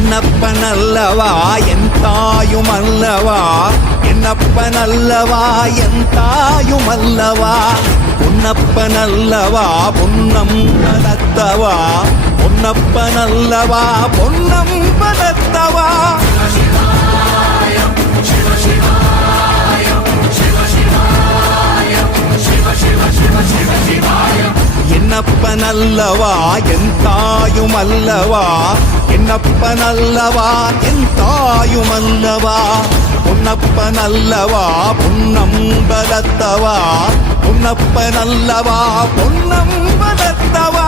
என்னப்பனல்லவா என் தாயுமல்லவா, என்னப்பனல்லவா என் தாயுமல்லவா, பொன்னப்பனல்லவா பொன்னம் பதத்தவா, பொன்னப்பனல்லவா பொன்னம் பதத்தவா. என்னப்பனல்லவா என் தாயுமல்லவா, என்னப்பனல்லவா என் தாயுமல்லவா, பொன்னப்பனல்லவா பொன்னம் பதத்தவா, பொன்னப்பனல்லவா பொன்னம் பதத்தவா.